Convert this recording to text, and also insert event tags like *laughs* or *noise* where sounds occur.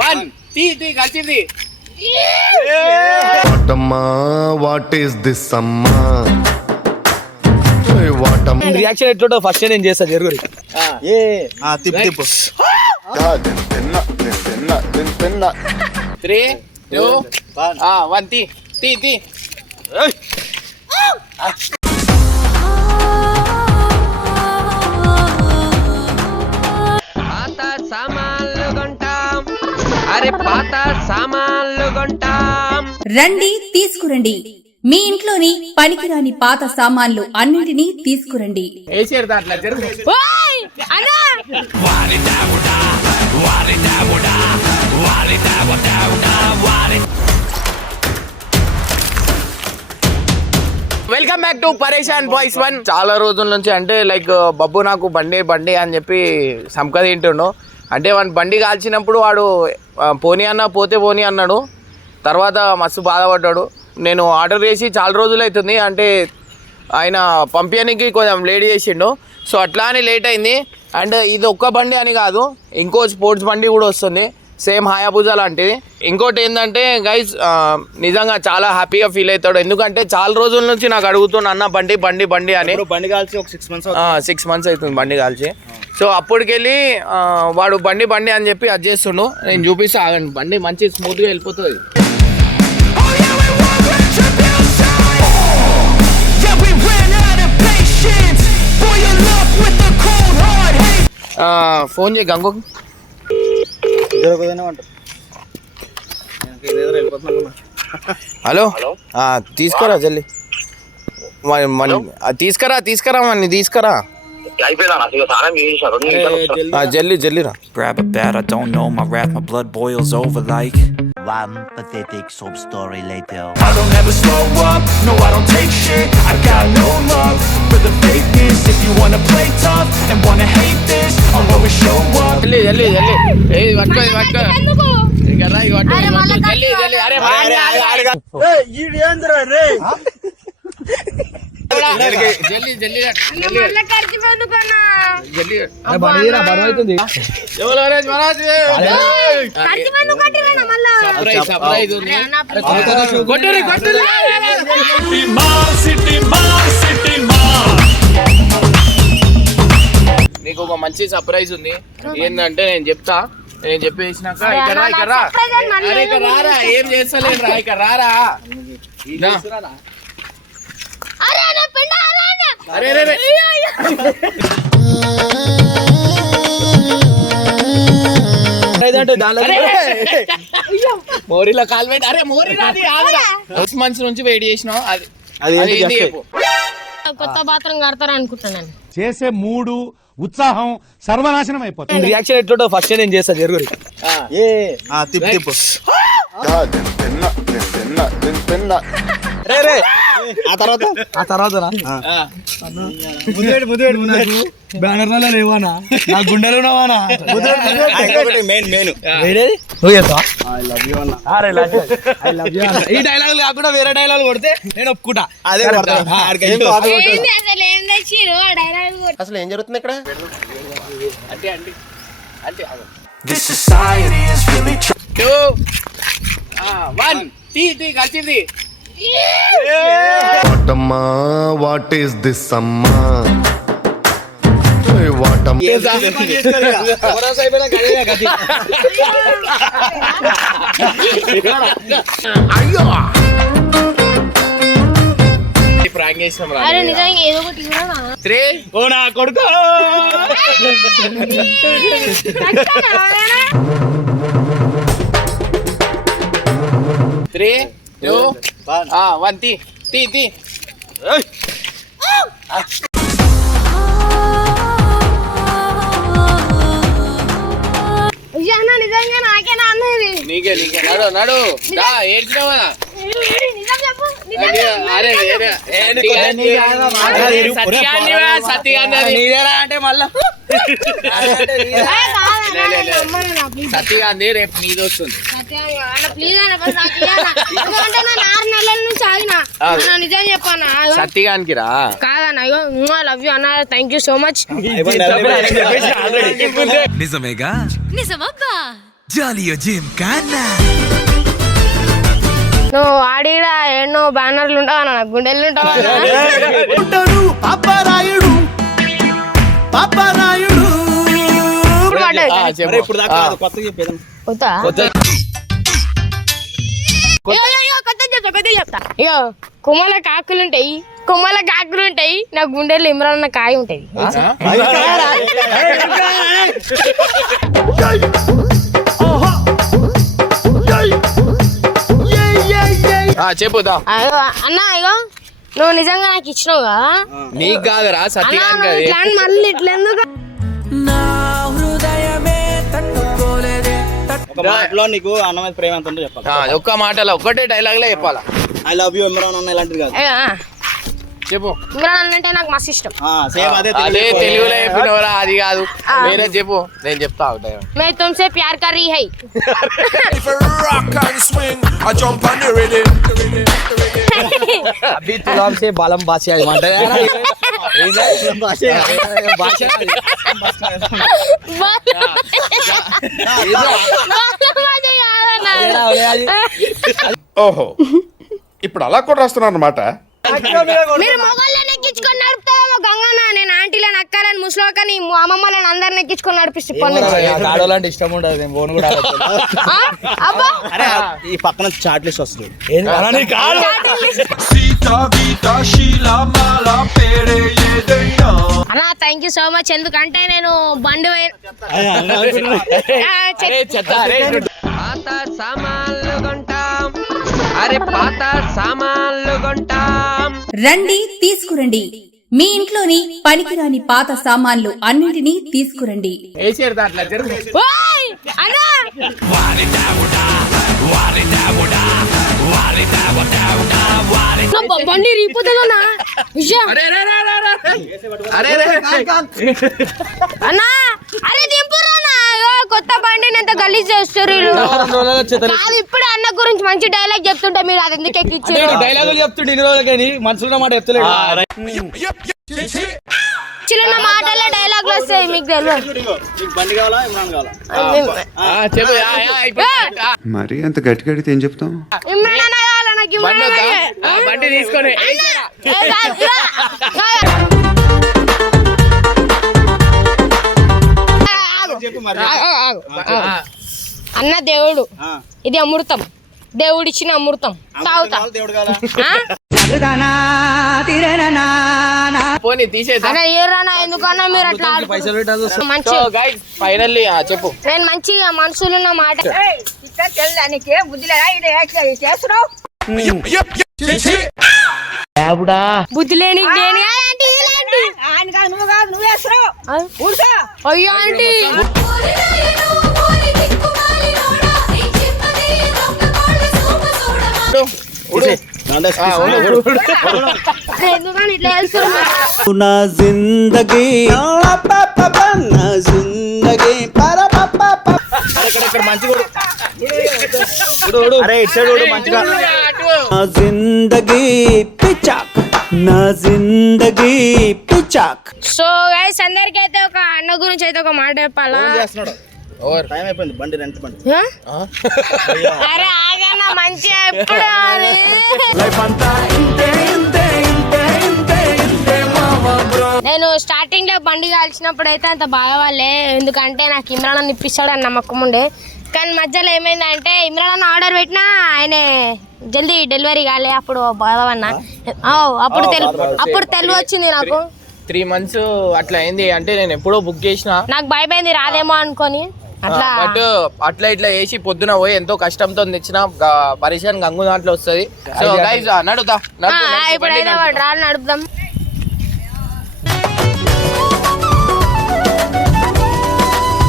One తీ తీ కలిసింది. వాటమ్మా వాట్ ఈస్ దిస్ అమ్మా? రియాక్షన్ ఎట్లుంటో ఫస్ట్ నేను చేస్తా జరుగురి. ఏ తిప్పు తిప్పు. Three two one. తీ తీ తీ అరే పాత సామాన్లు కొంటాం. రండి తీసుకురండి. మీ ఇంట్లోని పనికిరాని పాత సామాన్లు అన్నింటినీ తీసుకురండి. Welcome back to Pareshan Boys one చాలా రోజుల నుంచి అంటే లైక్ బబ్బు నాకు బండి బండి అని చెప్పి సంక తింటుండు అంటే వాడి బండి కాల్చినప్పుడు వాడు పోనీ అన్న పోతే పోనీ అన్నాడు. తర్వాత మస్తు బాధపడ్డాడు. నేను ఆర్డర్ చేసి చాలా రోజులు అవుతుంది. అంటే ఆయన పంపించడానికి కొంచెం లేట్ చేసిండు. సో అట్లా అని లేట్ అయింది. అండ్ ఇది ఒక్క బండి అని కాదు ఇంకో స్పోర్ట్స్ బండి కూడా వస్తుంది. సేమ్ హాయాబుజా లాంటిది. ఇంకోటి ఏంటంటే గైజ్ నిజంగా చాలా హ్యాపీగా ఫీల్ అవుతాడు. ఎందుకంటే చాలా రోజుల నుంచి నాకు అడుగుతున్నా అన్న బండి బండి బండి అని. బండి కాల్చి ఒక సిక్స్ మంత్స్ సిక్స్ మంత్స్ అవుతుంది బండి కాల్చి. సో అప్పటికెళ్ళి వాడు బండి బండి అని చెప్పి అది చేస్తుండు. నేను చూపిస్తా ఆగండి. బండి మంచి స్మూత్గా వెళ్ళిపోతుంది. ఫోన్ చేయి గంగు హలో? తీసుకురా జల్లి. మన తీసుకురా తీసుకురా మన తీసుకురా. జల్లి జల్లిరా Grab a bat, I don't know my wrath, my blood boils over like. One pathetic sob story later. I don't ever slow up, no, I don't take shit. I got no love for the fakeness. If you wanna play tough and wanna hate this, I'll always show up. జల్లి జల్లి జల్లి ఏ ఇది పట్టుకో ఇది పట్టుకో ఇక రా, ఇది పట్టుకో, ఇది పట్టుకో. జల్లి జల్లి అరే బా, ఆగు, ఆగు, ఆగు. జల్లి జల్లి రా, జల్లి నీకు ఒక మంచి సర్ప్రైజ్ ఉంది. ఏంటంటే నేను చెప్తా. నేను చెప్పేసినాక ఇక్కడ రా ఇక్కడ రా. ఇక్కడ రారా ఏం చేస్తలేదు రా ఇక్కడ రారా. అరే మోరీలో కాలు పెట్టి అరే మోరీ సిక్స్ మంత్స్ నుంచి వెయిట్ చేసినావు. అది అది కొత్త బాత్రూమ్ కడతారు అనుకుంటున్నాను. చేసే మూడు ఉత్సాహం సర్వనాశనం అయిపోతుంది. రియాక్షన్ ఎట్లుంటో ఫస్ట్ నేను చేస్తా జరుగురి. ఏ. తిప్పు తిప్పు. రే రే. ఆ తర్వాత? ఆ తర్వాత బ్యానర్లలో లేవానా? నా గుండెలు ఉన్నావానా? Main main. వేరేది? నువ్వు చేస్తావా? ఈ డైలాగ్ కాకుండా వేరే డైలాగ్ కొడితే నేను ఒప్పుకుంటా. అదే అసలు ఏం జరుగుతుంది ఇక్కడ? అంటే అంటే అంటే. This society is really కలిసింది. వాటమ్మా వాట్ ఈస్ దిస్ అమ్మా? అయ్యో! ప్రాంక్ చేసినాం రా. అరే నిజంగా ఏదో ఒకటి ఇవ్వనా? త్రీ. ఓ నా కొడుకు! కట్టాలా ఎవరైనా? త్రీ టూ వన్ తీ తీ తీ నీకే నీకే నడు నడు ఏడ్చినావు అంటే మళ్ళా. సత్యగాంధీ రేపు నీది వస్తుంది సత్యగానికి రా. కాదన్న అయ్యో లవ్ యూ అన్న. Thank you so much? నువ్వు ఆడిడ ఎన్నో బ్యానర్లు ఉంటావా నా గుండెలు ఉంటావా ఇప్పుడు కొత్త- ఇగో, కొమ్మల కాకులు ఉంటాయి కొమ్మల కాకులు ఉంటాయి నా గుండెలు ఇమ్రాన్ అన్న కాయ ఉంటది. ఆ, చెప్పు దా. అయ్యో, అన్న ఇగో నువ్వు నిజంగా నాకు ఇచ్చినావు కదా నీకు కాదురా సత్యానికి మళ్ళీ ఇట్లా ఒక నీకు అన్న మీద ప్రేమ ఎంత ఉందో చెప్పాలి ఒక్క మాటలో ఒక్కటే డైలాగ్లే చెప్పాలా? ఐ లవ్ యూ ఇమ్రాన్ అన్న ఇలాంటిది కాదు. చెప్పు. ఇమ్రాన్ అంటే నాకు మస్తు ఇష్టం. సేమ్ అదే అదే తెలుగులో చెప్పినవరా? అది కాదు. నేనే చెప్పు. నేను చెప్తా ఒకటే మే తుమ్సే ప్యార్ కర్ హై. *laughs* అభి బాలం బాసి అది *laughs* ఓహో. ఇప్పుడు అలా కూడా రాస్తున్నారు అనమాట మీరు మొగళ్ళని ఎక్కించుకొని నడుపుతావేమో గంగన్న నేను ఆంటీలను అక్కలని ముసలోకని అమ్మమ్మలను అందరిని ఎక్కించుకొని నడిపిస్తే పని ఆడవాళ్ళంటే ఇష్టం ఉండదు నేను ఫోన్ కూడా ఆడతాను. ఆ? అబ్బా! అరే ఈ పక్కన చాట్ లిస్ట్ వస్తుంది. అన్న థ్యాంక్ యూ సో మచ్ ఎందుకంటే నేను బండి పాత సామాన్లు కొంటాం. అరే పాత సామాన్లు కొంటాం. రండి తీసుకురండి. మీ ఇంట్లోని పనికిరాని పాత సామాన్లు అన్నింటినీ తీసుకురండి. వేసేరు దాంట్లో జరుగు. ఓయ్! అన్న! బండి రీపోతుందన్నా విషయం అరే అరే అరే అరే, అరే అరే అరే అన్నా అరే దింపురానా అయ్యో, కొత్త బండిని ఎంత గలీజ్ చేస్తారు. కాదు ఇప్పుడే అన్న గురించి మంచి డైలాగ్ చెప్తుంటే మీరు అది ఎందుకు ఎక్కిచ్చారు డైలాగులు చెప్తుండే ఇన్ని రోజులు కానీ మనసులో మాట చిన్న మాటలే డైలాగ్లు వస్తాయి మీకు తెలియదు. ఇదిగో, నీకు బండి కావాలా ఇమ్రాన్ కావాలా? ఆ, చెప్పు. ఆ, ఆ, ఇప్పుడు ఆ, మరి అంత గట్టి గడితే ఏం చెప్తాం? ఇమ్రాన్ బండి తీసుకొని అన్న, ఆగు. ఆ, అన్న దేవుడు. ఆ. ఇది అమృతం. దేవుడిచ్చిన అమృతం. తాగుతా? పోనీ ఏరానా ఎందుకన్నా మీరు అట్లా మంచి ఫైనల్లీ చెప్పు. నేను మంచిగా మనసులున్న మాట. బుద్ధి దేని ఇట్లా చేస్తున్నారు? నా జిందగీ. నా జిందగీ పిచాక్ నా జిందగీ పిచాక్ సో గైస్ అందరికి అయితే ఒక అన్న గురించి అయితే ఒక మాట చెప్పాలా? ఓవర్. టైం అయిపోయింది బండి రెంట్ బండి. ఆ? అరే ఆగనా మంచిగా ఎప్పుడు అని. నేను స్టార్టింగ్లో బండి కాల్చినప్పుడు అయితే అంత బాగా వాళ్ళే ఎందుకంటే నాకు ఇమ్రాన్ అన్న ఇప్పిస్తాడు అని నమ్మకం ఉండే. కానీ మధ్యలో ఏమైందంటే ఇమ్రాన్ అన్న ఆర్డర్ పెట్టినా ఆయన జల్దీ డెలివరీ కాలే. అప్పుడు బాధవన్న అప్పుడు తెలు అప్పుడు తెలివి వచ్చింది నాకు. త్రీ మంత్స్ అట్లా అయింది. అంటే నేను ఎప్పుడో బుక్ చేసిన. నాకు భయమైంది రాదేమో అనుకొని. అట్లా. బట్ అట్లా ఇట్లా వేసి పొద్దున పోయి ఎంతో కష్టంతో తెచ్చిన పరిశాన్ గంగు దాంట్లో వస్తుంది. సో గైజ్ నడుదా వాడు రాళ్ళు నడుపుదాం